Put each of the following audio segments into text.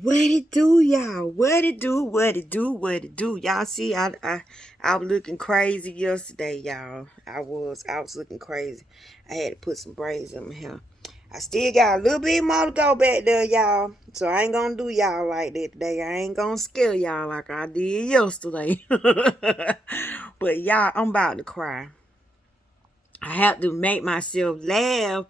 What it do, y'all? What it do? What it do? What it do? Y'all see, I was looking crazy yesterday, y'all. I was looking crazy. I had to put some braids in my hair. I still got a little bit more to go back there, y'all. So I ain't gonna do y'all like that today. I ain't gonna scare y'all like I did yesterday. But y'all, I'm about to cry. I have to make myself laugh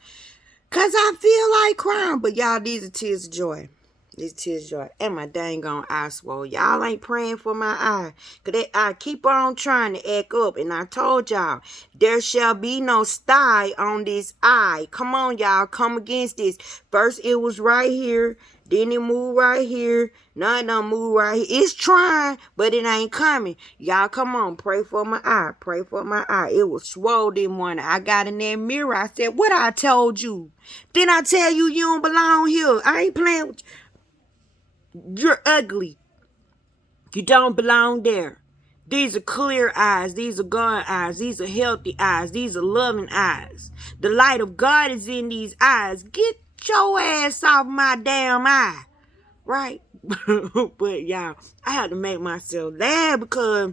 because I feel like crying. But y'all, these are tears of joy. These tears of joy. And my dang on eye swole. Y'all ain't praying for my eye. Because that eye keep on trying to act up. And I told y'all, there shall be no sty on this eye. Come on, y'all. Come against this. First, it was right here. Then it moved right here. Now it don't move right here. It's trying, but it ain't coming. Y'all, come on. Pray for my eye. Pray for my eye. It was swole this morning. I got in that mirror. I said, what I told you? Didn't I tell you you don't belong here? I ain't playing with you. You're ugly. You don't belong there. These are clear eyes. These are God eyes. These are healthy eyes. These are loving eyes. The light of God is in these eyes. Get your ass off my damn eye. Right? But y'all, I have to make myself laugh because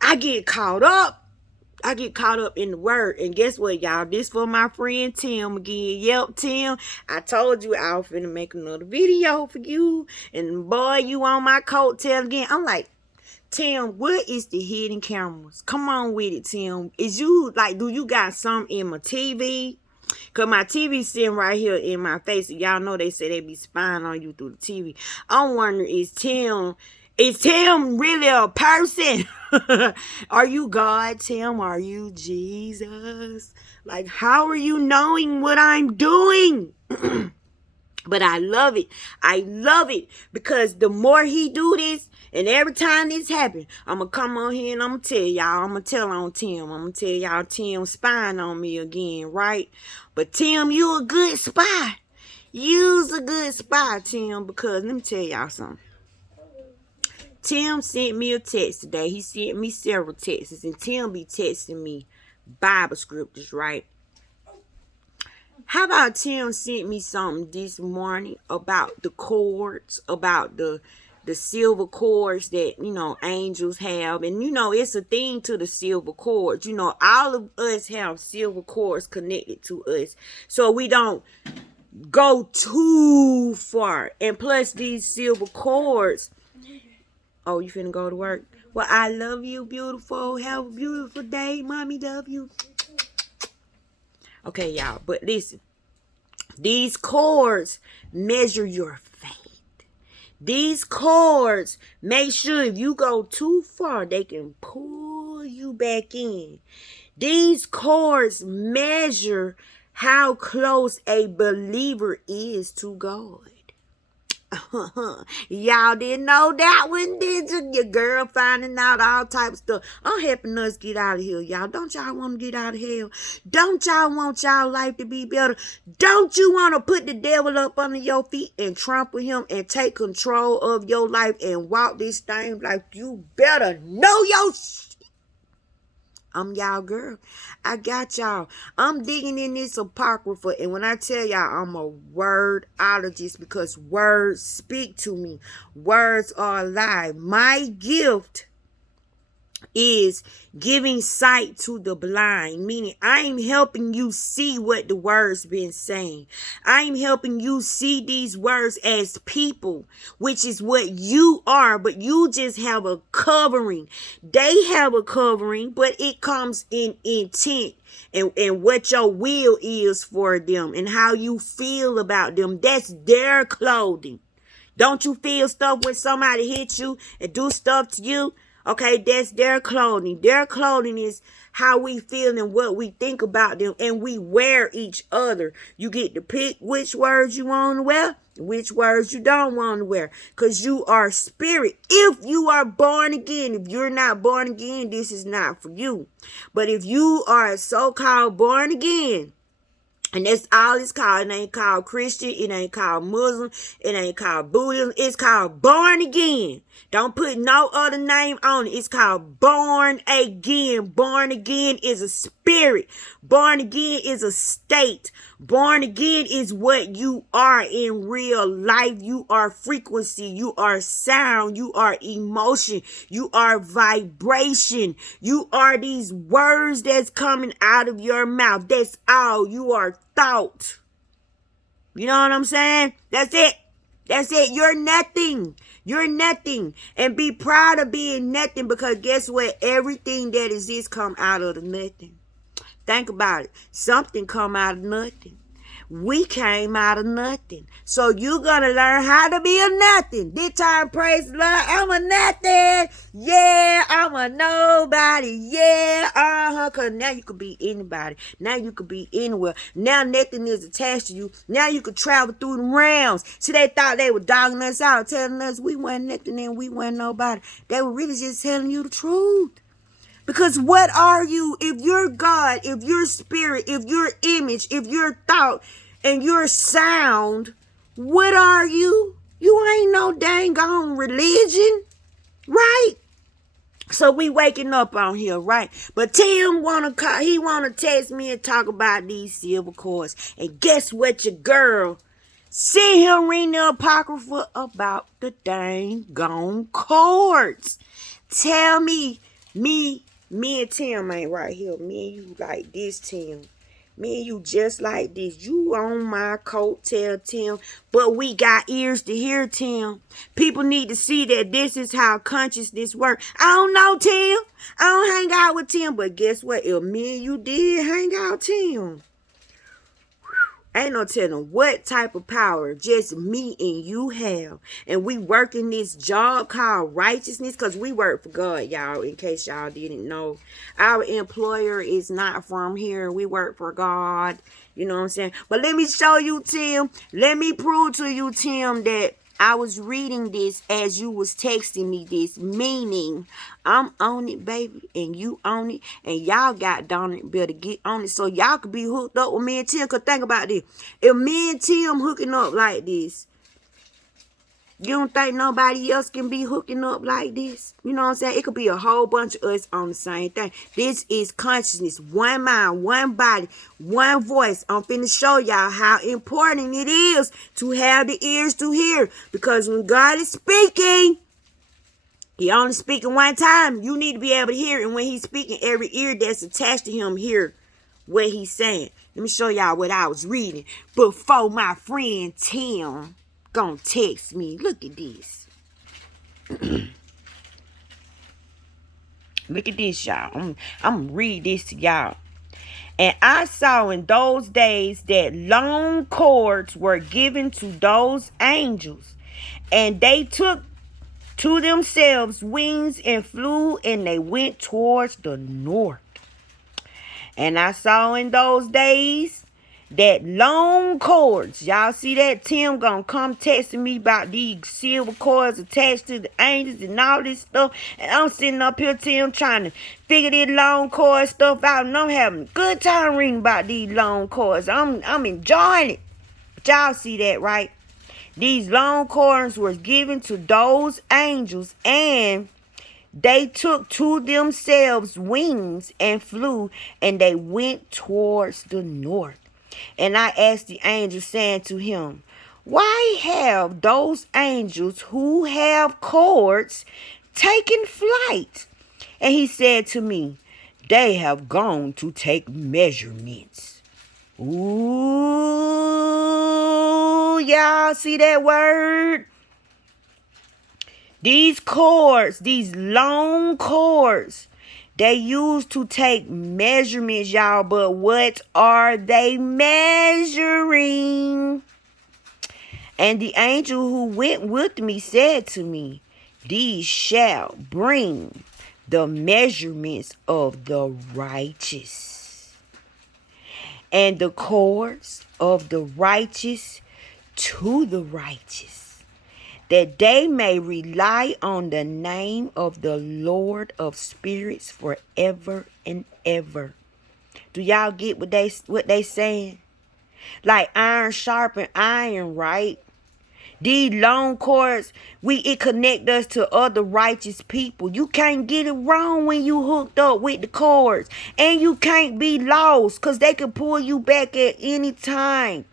I get caught up. I get caught up in the word. And guess what, y'all? This for my friend Tim again. Yep, Tim. I told you I was finna make another video for you. And boy, you on my coattail again. I'm like, Tim, what is the hidden cameras? Come on with it, Tim. Is you, like, do you got some in my TV? Because my TV sitting right here in my face. Y'all know they say they be spying on you through the TV. I'm wondering, is Tim really a person? Are you God, Tim? Are you Jesus? Like, how are you knowing what I'm doing? But I love it. I love it because the more he do this, and every time this happen, I'm going to come on here and I'm going to tell y'all. I'm going to tell on Tim. I'm going to tell y'all Tim spying on me again, right? But Tim, you a good spy. You's a good spy, Tim, because let me tell y'all something. Tim sent me a text today. He sent me several texts, and Tim be texting me Bible scriptures, right? How about Tim sent me something this morning about the cords, about the silver cords that, angels have. And, it's a thing to the silver cords. All of us have silver cords connected to us. So we don't go too far. And plus these silver cords. Oh, you finna go to work? Well, I love you, beautiful. Have a beautiful day. Mommy love you. Okay, y'all. But listen. These cords measure your faith. These cords make sure if you go too far, they can pull you back in. These cords measure how close a believer is to God. Y'all didn't know that one, did you? Your girl finding out all types of stuff. I'm helping us get out of here, y'all. Don't y'all want to get out of hell? Don't y'all want y'all life to be better? Don't you want to put the devil up under your feet and trample him and take control of your life and walk this thing like you better know your I'm y'all girl. I got y'all. I'm digging in this apocrypha. And when I tell y'all I'm a wordologist because words speak to me. Words are alive. My gift is giving sight to the blind, meaning I'm helping you see what the words been saying. I'm helping you see these words as people, which is what you are, but you just have a covering. They have a covering, but it comes in intent and what your will is for them and how you feel about them. That's their clothing. Don't you feel stuff when somebody hits you and do stuff to you? Okay, that's their clothing. Their clothing is how we feel and what we think about them, and we wear each other. You get to pick which words you want to wear, which words you don't want to wear, because you are spirit. If you are born again, if you're not born again, this is not for you. But if you are so-called born again, and that's all it's called. It ain't called Christian. It ain't called Muslim. It ain't called Buddhism. It's called born again. Don't put no other name on it. It's called born again. Born again is a spirit. Born again is a state. Born again is what you are in real life. You are frequency. You are sound. You are emotion. You are vibration. You are these words that's coming out of your mouth. That's all. You are thought. You know what I'm saying? That's it. That's it. You're nothing. You're nothing. And be proud of being nothing, because guess what? Everything that exists come out of the nothing. Think about it. Something come out of nothing. We came out of nothing. So you're going to learn how to be a nothing. This time, praise the Lord, I'm a nothing. Yeah, I'm a nobody. Yeah, because now you could be anybody. Now you could be anywhere. Now nothing is attached to you. Now you could travel through the realms. See, they thought they were dogging us out, telling us we weren't nothing and we weren't nobody. They were really just telling you the truth. Because what are you? If you're God, if you're spirit, if you're image, if you're thought, and you're sound, what are you? You ain't no dang on religion, right? So we waking up on here, right? But Tim wanna text me and talk about these silver cords. And guess what, your girl? Sit here reading the Apocrypha about the dang gone cords. Tell me and Tim ain't right here. Me and you like this, Tim. Me and you just like this. You on my coattail, Tim. But we got ears to hear, Tim. People need to see that this is how consciousness works. I don't know, Tim. I don't hang out with Tim. But guess what? If me and you did hang out, Tim, ain't no telling what type of power just me and you have. And we working this job called righteousness, because we work for God, y'all, in case y'all didn't know. Our employer is not from here. We work for God. You know what I'm saying? But let me show you, Tim. Let me prove to you, Tim, that I was reading this as you was texting me this, meaning I'm on it, baby, and you on it, and y'all got on it, better get on it so y'all could be hooked up with me and Tim. Because think about this. If me and Tim hooking up like this, you don't think nobody else can be hooking up like this? You know what I'm saying? It could be a whole bunch of us on the same thing. This is consciousness. One mind, one body, one voice. I'm finna show y'all how important it is to have the ears to hear. Because when God is speaking, He only speaking one time. You need to be able to hear it. And when He's speaking, every ear that's attached to Him hear what He's saying. Let me show y'all what I was reading before my friend Tim gonna text me. Look at this. Look at this, y'all. I'm gonna read this to y'all. And I saw in those days that long cords were given to those angels, and they took to themselves wings and flew, and they went towards the north. And I saw in those days that long cords, y'all see that? Tim gonna come texting me about these silver cords attached to the angels and all this stuff. And I'm sitting up here, Tim, trying to figure this long cord stuff out. And I'm having a good time reading about these long cords. I'm enjoying it. But y'all see that, right? These long cords were given to those angels, and they took to themselves wings and flew, and they went towards the north. And I asked the angel, saying to him, why have those angels who have cords taken flight? And he said to me, they have gone to take measurements. Ooh, y'all see that word? These cords, these long cords, they used to take measurements, y'all. But what are they measuring? And the angel who went with me said to me, these shall bring the measurements of the righteous, and the cords of the righteous to the righteous, that they may rely on the name of the Lord of spirits forever and ever. Do y'all get what they saying? Like iron sharpen iron, right? These long cords, it connect us to other righteous people. You can't get it wrong when you hooked up with the cords. And you can't be lost because they can pull you back at any time.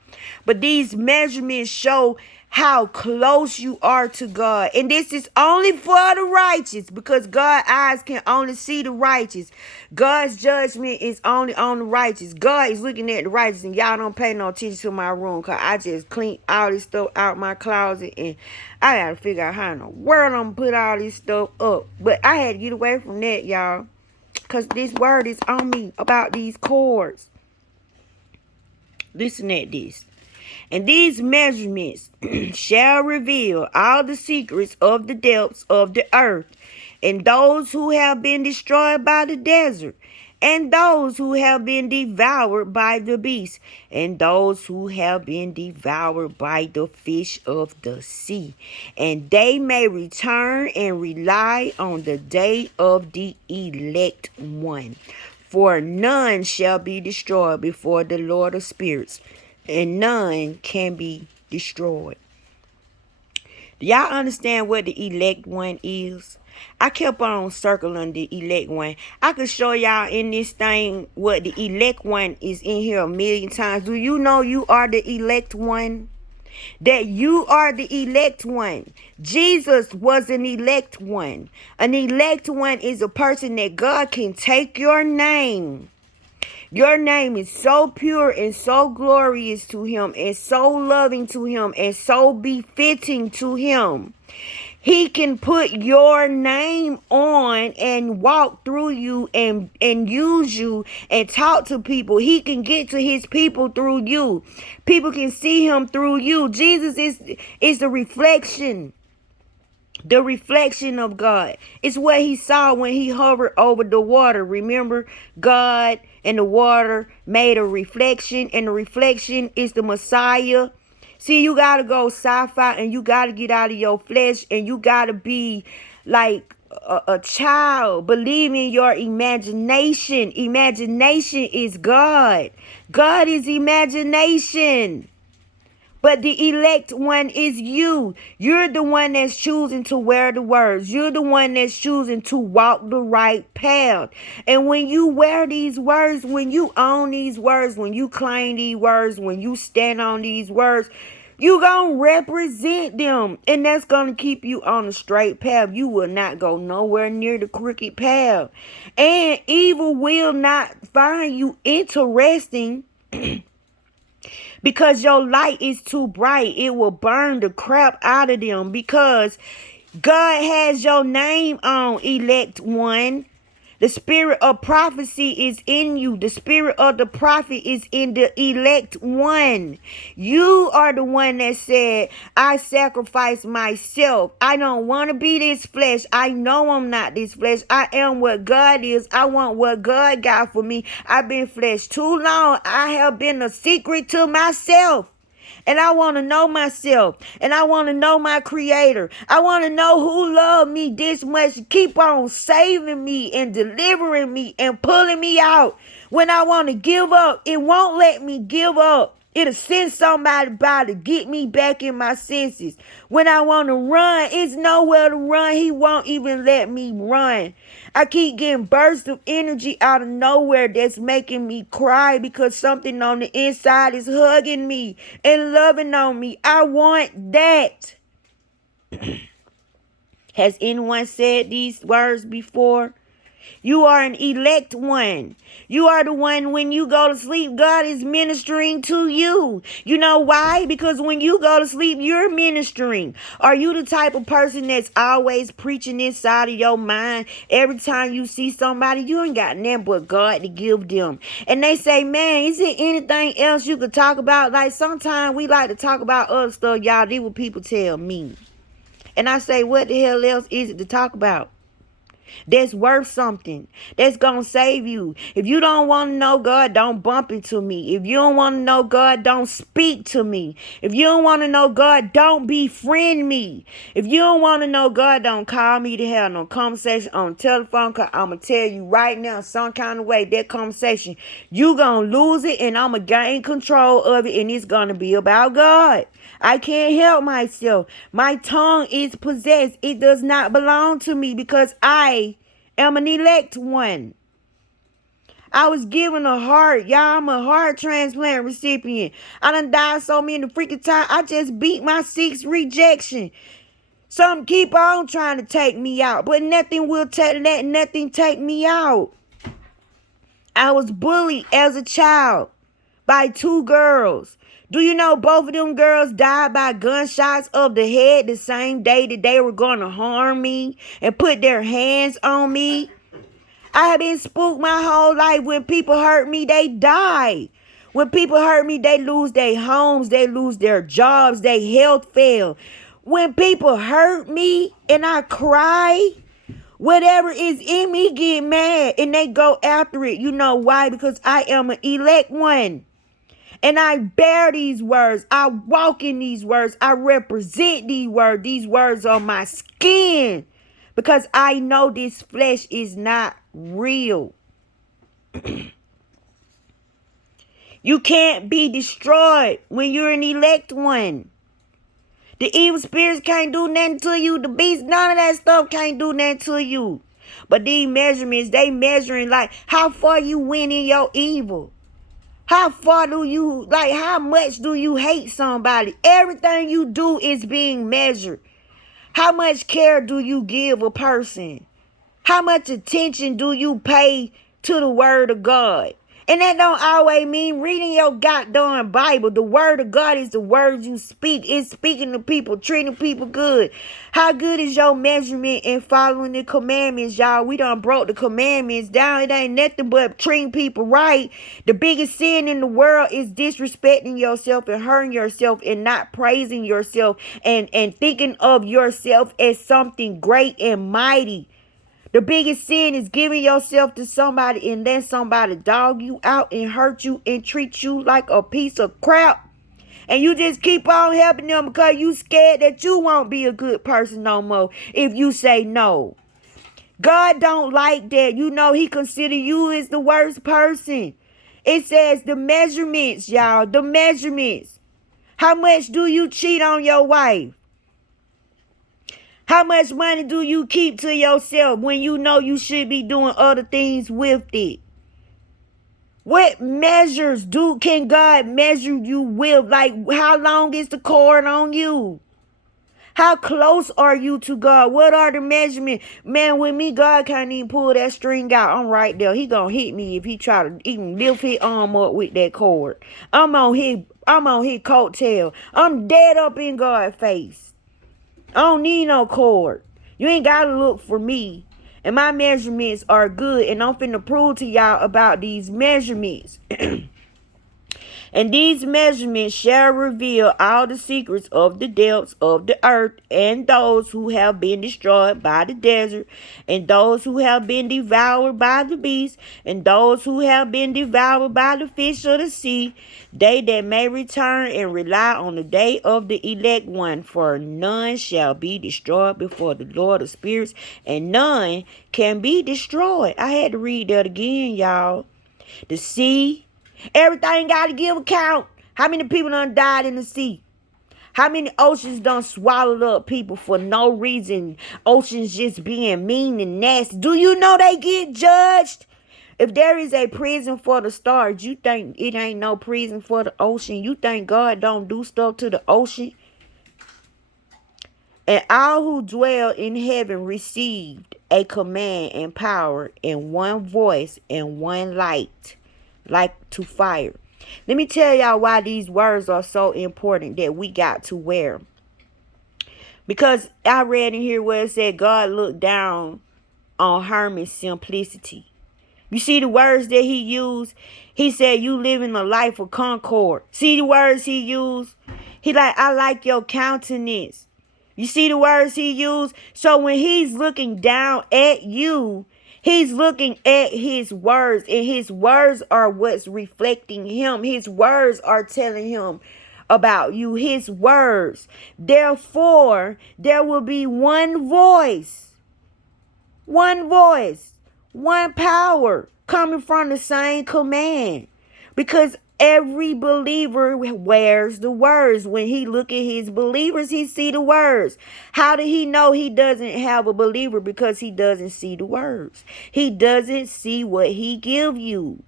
But these measurements show how close you are to God. And this is only for the righteous because God's eyes can only see the righteous. God's judgment is only on the righteous. God is looking at the righteous, and y'all don't pay no attention to my room because I just cleaned all this stuff out my closet, and I got to figure out how in the world I'm going to put all this stuff up. But I had to get away from that, y'all, because this word is on me about these cords. Listen at this. And these measurements shall reveal all the secrets of the depths of the earth, and those who have been destroyed by the desert, and those who have been devoured by the beast, and those who have been devoured by the fish of the sea. And they may return and rely on the day of the elect one. For none shall be destroyed before the Lord of spirits, and none can be destroyed. Do y'all understand what the elect one is? I kept on circling the elect one. I could show y'all in this thing what the elect one is in here a million times. Do you know you are the elect one? That you are the elect one. Jesus was an elect one. An elect one is a person that God can take your name. Your name is so pure and so glorious to him and so loving to him and so befitting to him. He can put your name on and walk through you and use you and talk to people. He can get to his people through you. People can see him through you. Jesus is the reflection. The reflection of God. It's what he saw when he hovered over the water. Remember, God and the water made a reflection, and the reflection is the Messiah. See, you got to go sci-fi, and you got to get out of your flesh, and you got to be like a child. Believe in your imagination. Imagination is God. God is imagination. But the elect one is you. You're the one that's choosing to wear the words. You're the one that's choosing to walk the right path. And when you wear these words, when you own these words, when you claim these words, when you stand on these words, you gonna represent them. And that's gonna keep you on the straight path. You will not go nowhere near the crooked path. And evil will not find you interesting. Because your light is too bright. It will burn the crap out of them. Because God has your name on, elect one. The spirit of prophecy is in you. The spirit of the prophet is in the elect one. You are the one that said, I sacrifice myself. I don't want to be this flesh. I know I'm not this flesh. I am what God is. I want what God got for me. I've been flesh too long. I have been a secret to myself. And I want to know myself. And I want to know my creator. I want to know who loved me this much. Keep on saving me and delivering me and pulling me out. When I want to give up, it won't let me give up. It'll send somebody by to get me back in my senses. When I want to run, it's nowhere to run. He won't even let me run. I keep getting bursts of energy out of nowhere that's making me cry because something on the inside is hugging me and loving on me. I want that. Has anyone said these words before? You are an elect one. You are the one when you go to sleep, God is ministering to you. You know why? Because when you go to sleep, you're ministering. Are you the type of person that's always preaching inside of your mind? Every time you see somebody, you ain't got nothing but God to give them. And they say, man, is there anything else you could talk about? Like sometimes we like to talk about other stuff, y'all. These what people tell me. And I say, what the hell else is it to talk about? that's worth something, that's gonna save you. If you don't want to know God, don't bump into me. If you don't want to know God, don't speak to me. If you don't want to know God, don't befriend me. If you don't want to know God, don't call me to have no conversation on the telephone. Cause I'm gonna tell you right now, some kind of way, that conversation, you gonna lose it, and I'm gonna gain control of it, and it's gonna be about God. I can't help myself. My tongue is possessed. It does not belong to me because I am an elect one. I was given a heart. Y'all, I'm a heart transplant recipient. I done died so many freaking times. I just beat my 6th rejection. Some keep on trying to take me out, but nothing will let nothing take me out. I was bullied as a child by 2 girls. Do you know both of them girls died by gunshots of the head the same day that they were going to harm me and put their hands on me? I have been spooked my whole life. When people hurt me, they die. When people hurt me, they lose their homes, they lose their jobs, their health fail. When people hurt me and I cry, whatever is in me get mad and they go after it. You know why? Because I am an elect one. And I bear these words. I walk in these words. I represent these words. These words on my skin. Because I know this flesh is not real. You can't be destroyed when you're an elect one. The evil spirits can't do nothing to you. The beast, none of that stuff can't do nothing to you. But these measurements, they measuring like how far you went in your evil. How far do you, like, how much do you hate somebody? Everything you do is being measured. How much care do you give a person? How much attention do you pay to the word of God? And that don't always mean reading your goddamn Bible. The word of God is the words you speak. It's speaking to people, treating people good. How good is your measurement in following the commandments, y'all? We done broke the commandments down. It ain't nothing but treating people right. The biggest sin in the world is disrespecting yourself and hurting yourself and not praising yourself and thinking of yourself as something great and mighty. The biggest sin is giving yourself to somebody and then somebody dog you out and hurt you and treat you like a piece of crap. And you just keep on helping them because you scared that you won't be a good person no more if you say no. God don't like that. You know, he consider you as the worst person. It says the measurements, y'all. The measurements. How much do you cheat on your wife? How much money do you keep to yourself when you know you should be doing other things with it? What measures can God measure you with? Like, how long is the cord on you? How close are you to God? What are the measurements? Man, with me, God can't even pull that string out. I'm right there. He gonna hit me if he try to even lift his arm up with that cord. I'm on his coattail. I'm dead up in God's face. I don't need no cord. You ain't got to look for me. And my measurements are good. And I'm finna prove to y'all about these measurements. And these measurements shall reveal all the secrets of the depths of the earth, and those who have been destroyed by the desert, and those who have been devoured by the beast, and those who have been devoured by the fish of the sea, they that may return and rely on the day of the elect one, for none shall be destroyed before the Lord of spirits, and none can be destroyed. I had to read that again, y'all. The sea, everything got to give account. How many people done died in the sea? How many oceans done swallowed up people for no reason? Oceans just being mean and nasty. Do you know they get judged? If there is a prison for the stars, you think it ain't no prison for the ocean? You think God don't do stuff to the ocean? And all who dwell in heaven received a command and power and one voice and one light, like to fire. Let me tell y'all why these words are so important that we got to wear. Because I read in here where it said God looked down on Herman's simplicity. You see the words that he used? He said, you living a life of concord. See the words he used? He like, I like your countenance. You see the words he used? So when he's looking down at you, he's looking at his words, and his words are what's reflecting him. His words are telling him about you, his words. Therefore, there will be one voice, one power coming from the same command. Because every believer wears the words. When he look at his believers, he see the words. How did he know he doesn't have a believer? Because he doesn't see the words. He doesn't see what he give you.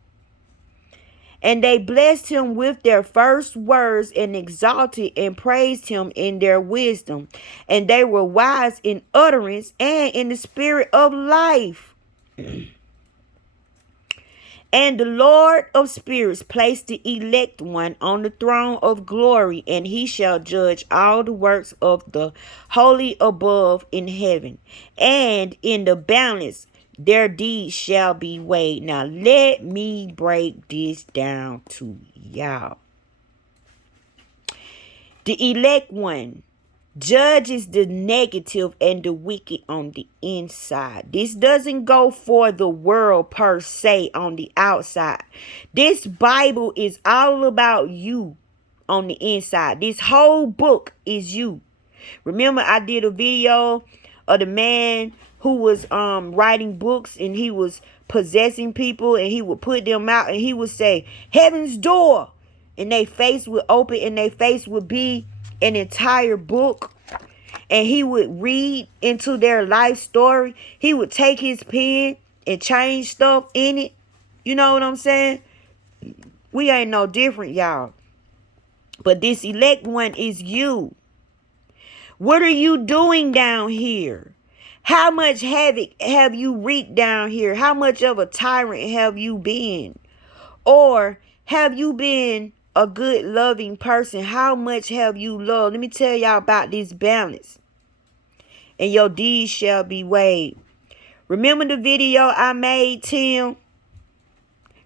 And they blessed him with their first words and exalted and praised him in their wisdom. And they were wise in utterance and in the spirit of life. And the Lord of spirits placed the elect one on the throne of glory, and he shall judge all the works of the holy above in heaven. And in the balance their deeds shall be weighed. Now let me break this down to y'all. The elect one judges the negative and the wicked on the inside. This doesn't go for the world per se on the outside. This Bible is all about you on the inside. This whole book is you. Remember, I did a video of the man who was writing books, and he was possessing people, and he would put them out, and he would say, "Heaven's door," and their face would open, and their face would be an entire book, and he would read into their life story. He would take his pen and change stuff in it. You know what I'm saying? We ain't no different, y'all. But this elect one is you. What are you doing down here? How much havoc have you wreaked down here? How much of a tyrant have you been? Or have you been a good, loving person? How much have you loved? Let me tell y'all about this balance. And your deeds shall be weighed. Remember the video I made, Tim?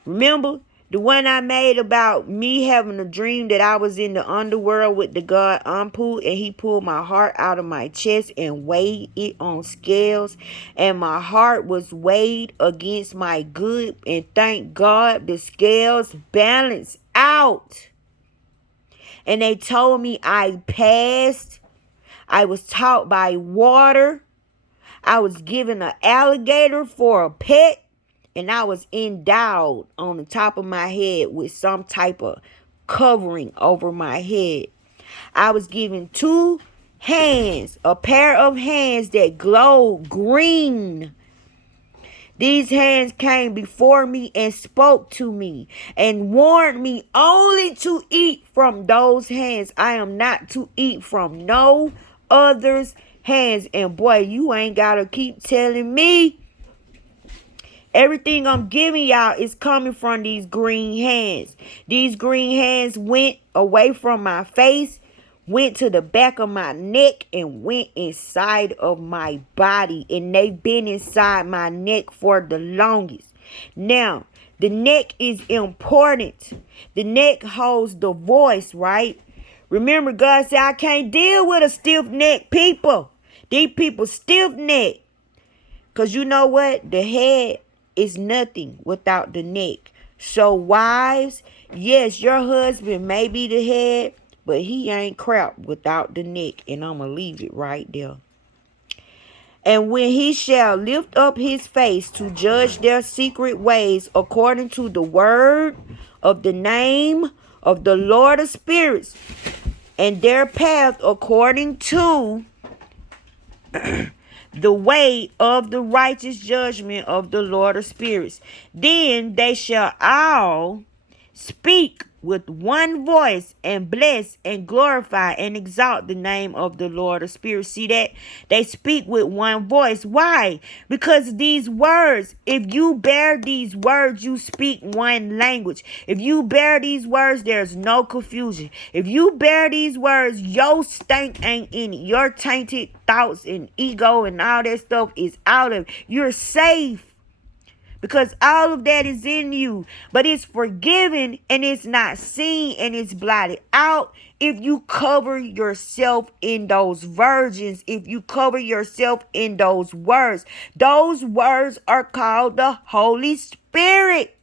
Remember the one I made about me having a dream that I was in the underworld with the god Anpu, and he pulled my heart out of my chest and weighed it on scales, and my heart was weighed against my good, and thank God the scales balanced out. And they told me I passed. I was taught by water. I was given an alligator for a pet. And I was endowed on the top of my head with some type of covering over my head. I was given 2 hands, a pair of hands that glowed green. These hands came before me and spoke to me and warned me only to eat from those hands. I am not to eat from no other's hands. And boy, you ain't got to keep telling me. Everything I'm giving y'all is coming from these green hands. These green hands went away from my face, went to the back of my neck, and went inside of my body. And they've been inside my neck for the longest. Now, the neck is important. The neck holds the voice, right? Remember, God said, I can't deal with a stiff-necked people. These people stiff-necked. Because you know what? The head is nothing without the neck. So wives, yes, your husband may be the head, but he ain't crap without the neck. And I'm going to leave it right there. And when he shall lift up his face to judge their secret ways according to the word of the name of the Lord of spirits, and their path according to the way of the righteous judgment of the Lord of spirits. Then they shall all speak with one voice and bless and glorify and exalt the name of the Lord of spirits. See that? They speak with one voice. Why? Because these words, if you bear these words, you speak one language. If you bear these words, there's no confusion. If you bear these words, your stank ain't in it. Your tainted thoughts and ego and all that stuff is out of it. You're safe. because all of that is in you. But it's forgiven and it's not seen and it's blotted out if you cover yourself in those virgins, if you cover yourself in those words. Those words are called the Holy Spirit.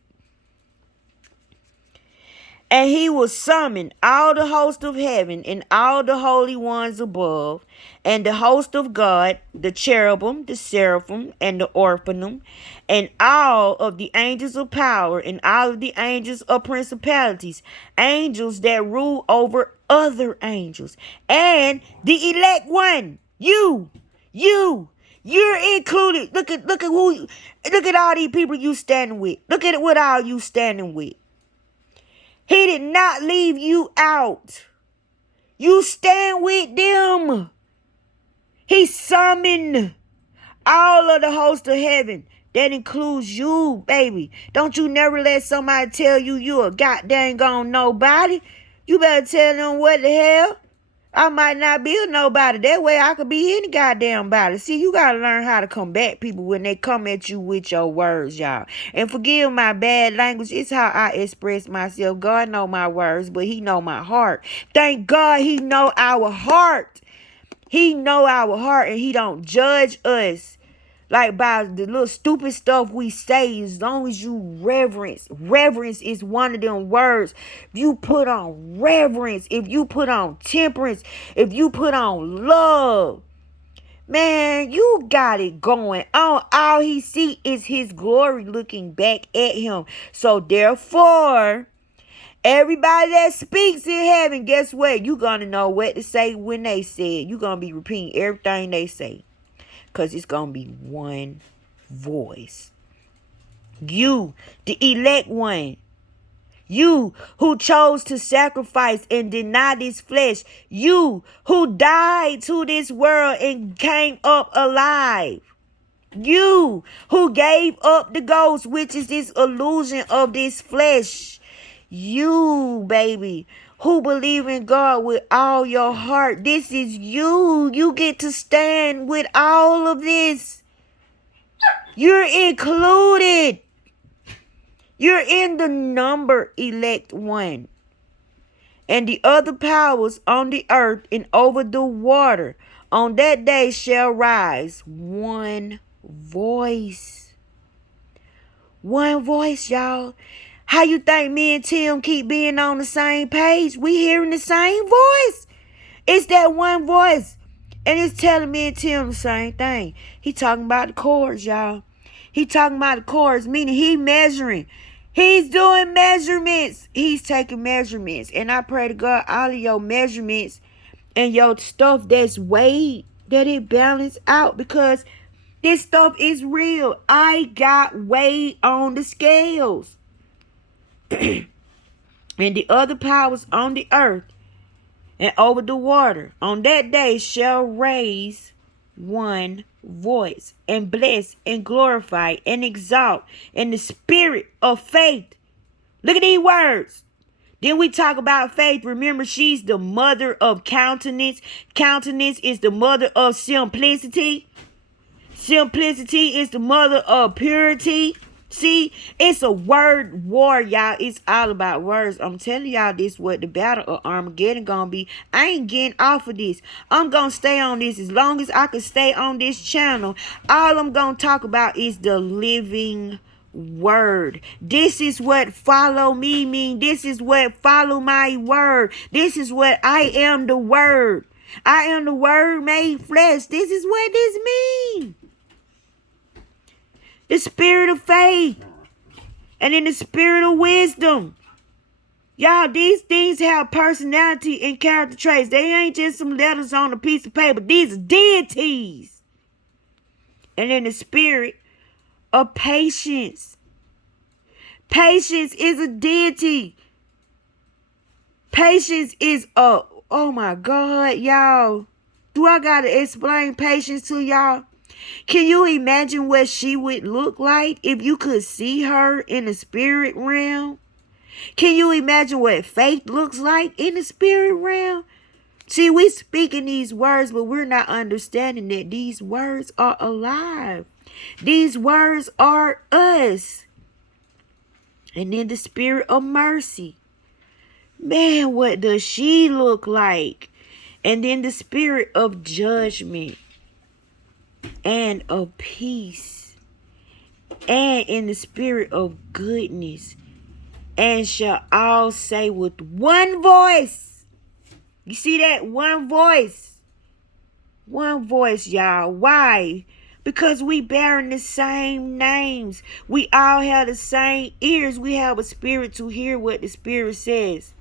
And he will summon all the host of heaven and all the holy ones above, and the host of God, the cherubim, the seraphim, and the orphanum, and all of the angels of power, and all of the angels of principalities, angels that rule over other angels, and the elect one, you're included. Look at all these people you standing with. Look at what all you standing with. He did not leave you out. You stand with them. He summoned all of the host of heaven. That includes you, baby. Don't you never let somebody tell you a goddamn gone nobody. You better tell them what the hell. I might not be a nobody. That way I could be any goddamn body. See, you got to learn how to combat people when they come at you with your words, y'all. And forgive my bad language. It's how I express myself. God know my words, but he know my heart. Thank God he know our heart. He know our heart and he don't judge us. Like by the little stupid stuff we say, as long as you reverence. Reverence is one of them words. If you put on reverence, if you put on temperance, if you put on love, man, you got it going on. All he see is his glory looking back at him. So therefore, everybody that speaks in heaven, guess what? You're going to know what to say when they say it. You're going to be repeating everything they say. Because it's going to be one voice. You, the elect one. You who chose to sacrifice and deny this flesh. You who died to this world and came up alive. You who gave up the ghost, which is this illusion of this flesh. You, baby, who believe in God with all your heart. This is you. You get to stand with all of this. You're included. You're in the number elect one. And the other powers on the earth and over the water on that day shall rise. One voice. One voice, y'all. How you think me and Tim keep being on the same page? We hearing the same voice. It's that one voice. And it's telling me and Tim the same thing. He talking about the chords, y'all. He talking about the chords, meaning he measuring. He's doing measurements. He's taking measurements. And I pray to God all of your measurements and your stuff that's weighed, that it balance out. Because this stuff is real. I got weighed on the scales. And the other powers on the earth and over the water on that day shall raise one voice and bless and glorify and exalt in the spirit of faith. Look at these words. Then we talk about faith. Remember, she's the mother of countenance. Countenance is the mother of simplicity. Simplicity is the mother of purity. See, it's a word war, y'all. It's all about words. I'm telling y'all this what the battle of Armageddon gonna be. I ain't getting off of this. I'm gonna stay on this as long as I can stay on this channel. All I'm gonna talk about is the living word. This is what follow me mean. This is what follow my word. This is what I am the word. I am the word made flesh. This is what this means. The spirit of faith. And in the spirit of wisdom. Y'all, these things have personality and character traits. They ain't just some letters on a piece of paper. These are deities. And in the spirit of patience. Patience is a deity. Patience is a, oh my God, y'all. Do I gotta explain patience to y'all? Can you imagine what she would look like if you could see her in the spirit realm? Can you imagine what faith looks like in the spirit realm? See, we speaking these words, but we're not understanding that these words are alive. These words are us. And then the spirit of mercy. Man, what does she look like? And then the spirit of judgment and of peace. And in the spirit of goodness. And shall all say with one voice. You see that? One voice. One voice, y'all. Why? Because we bearing the same names. We all have the same ears. We have a spirit to hear what the spirit says.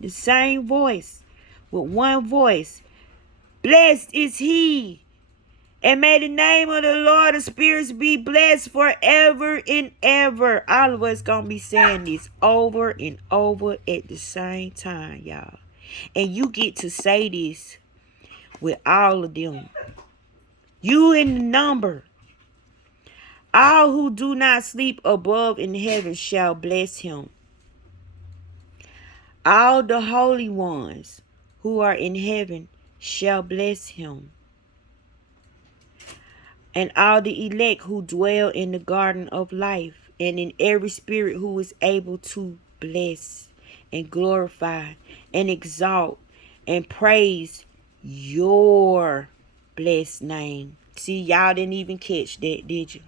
The same voice. With one voice. Blessed is he. And may the name of the Lord of spirits be blessed forever and ever. All of us gonna be saying this over and over at the same time, y'all. And you get to say this with all of them. You in the number. All who do not sleep above in heaven shall bless him. All the holy ones who are in heaven shall bless him. And all the elect who dwell in the garden of life, and in every spirit who is able to bless and glorify and exalt and praise your blessed name. See, y'all didn't even catch that, did you?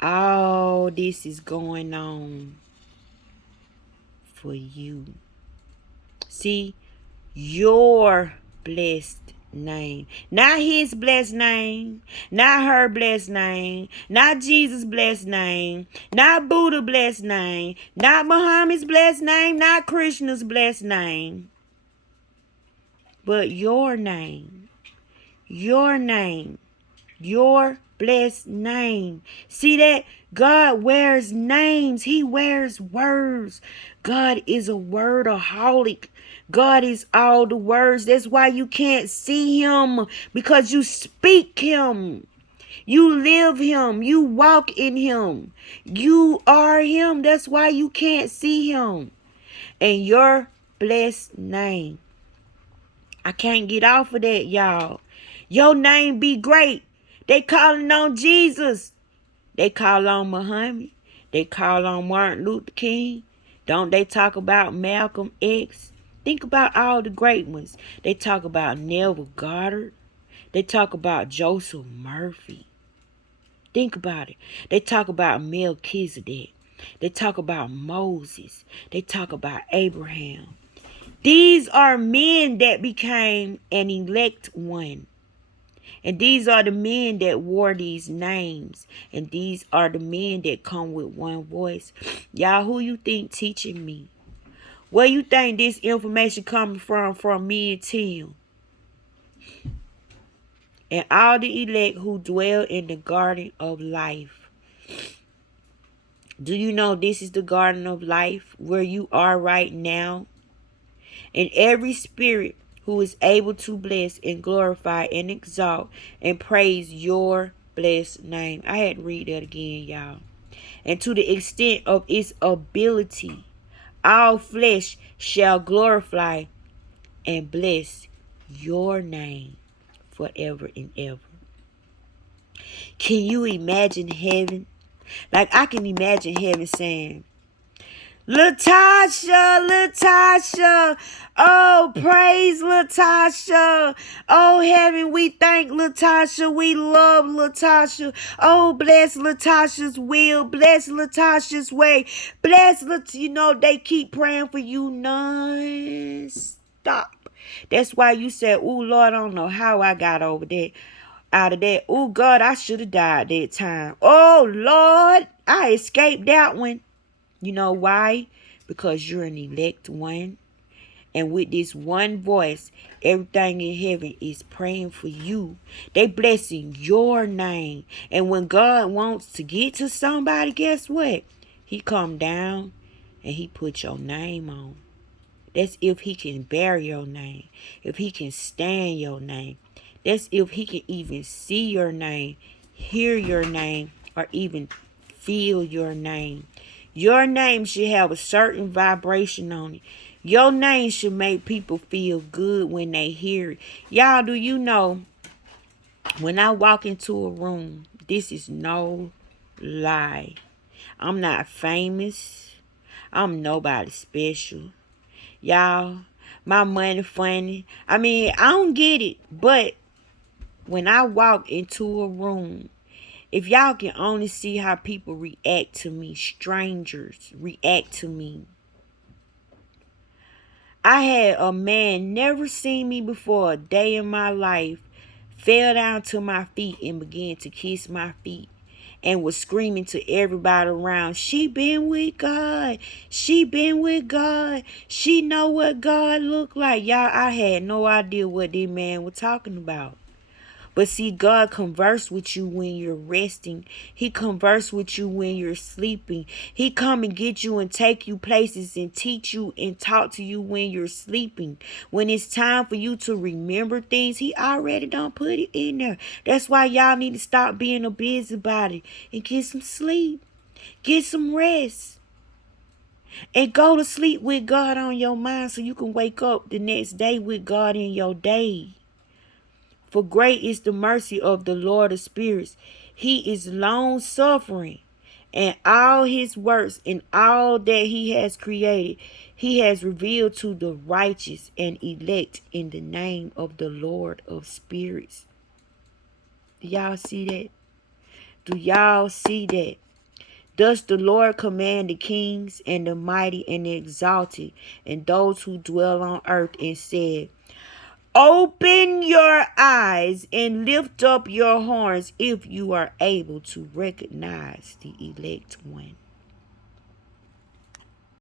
All this is going on for you. See, your blessed name. Not his blessed name. Not her blessed name. Not Jesus' blessed name. Not Buddha blessed name. Not Muhammad's blessed name. Not Krishna's blessed name. But your name. Your name. Your blessed name. See that? God wears names. He wears words. God is a wordaholic. God is all the words. That's why you can't see him, because you speak him. You live him. You walk in him. You are him. That's why you can't see him. And your blessed name. I can't get off of that, y'all. Your name be great. They calling on Jesus. They call on Muhammad. They call on Martin Luther King. Don't they talk about Malcolm X? Think about all the great ones. They talk about Neville Goddard. They talk about Joseph Murphy. Think about it. They talk about Melchizedek. They talk about Moses. They talk about Abraham. These are men that became an elect one. And these are the men that wore these names. And these are the men that come with one voice. Y'all, who you think teaching me? Where you think this information coming from me and Tim? And all the elect who dwell in the garden of life. Do you know this is the garden of life where you are right now? And every spirit who is able to bless and glorify and exalt and praise your blessed name. I had to read that again, y'all. And to the extent of its ability, all flesh shall glorify and bless your name forever and ever. Can you imagine heaven? Like, I can imagine heaven saying, Latasha, Latasha, oh, praise Latasha. Oh, heaven, we thank Latasha. We love Latasha. Oh, bless Latasha's will. Bless Latasha's way. Bless, you know, they keep praying for you non-stop. That's why you said, oh, Lord, I don't know how I got over that. Out of that. Oh, God, I should have died that time. Oh, Lord, I escaped that one. You know why? Because you're an elect one. And with this one voice, everything in heaven is praying for you. They blessing your name. And when God wants to get to somebody, guess what? He come down and he put your name on. That's if he can bear your name. If he can stand your name. That's if he can even see your name, hear your name, or even feel your name. Your name should have a certain vibration on it. Your name should make people feel good when they hear it. Y'all, do you know when I walk into a room, this is no lie. I'm not famous. I'm nobody special. Y'all, my money funny. I mean, I don't get it, but when I walk into a room, if y'all can only see how people react to me, strangers react to me. I had a man never seen me before a day in my life, fell down to my feet and began to kiss my feet and was screaming to everybody around, she been with God. She been with God. She know what God look like. Y'all, I had no idea what this man was talking about. But see, God converse with you when you're resting. He converse with you when you're sleeping. He come and get you and take you places and teach you and talk to you when you're sleeping. When it's time for you to remember things, he already done put it in there. That's why y'all need to stop being a busybody and get some sleep. Get some rest. And go to sleep with God on your mind so you can wake up the next day with God in your day. For great is the mercy of the Lord of spirits. He is long suffering, and all his works and all that he has created, he has revealed to the righteous and elect in the name of the Lord of spirits. Do y'all see that? Do y'all see that? Thus the Lord command the kings and the mighty and the exalted and those who dwell on earth and said, open your eyes and lift up your horns if you are able to recognize the elect one.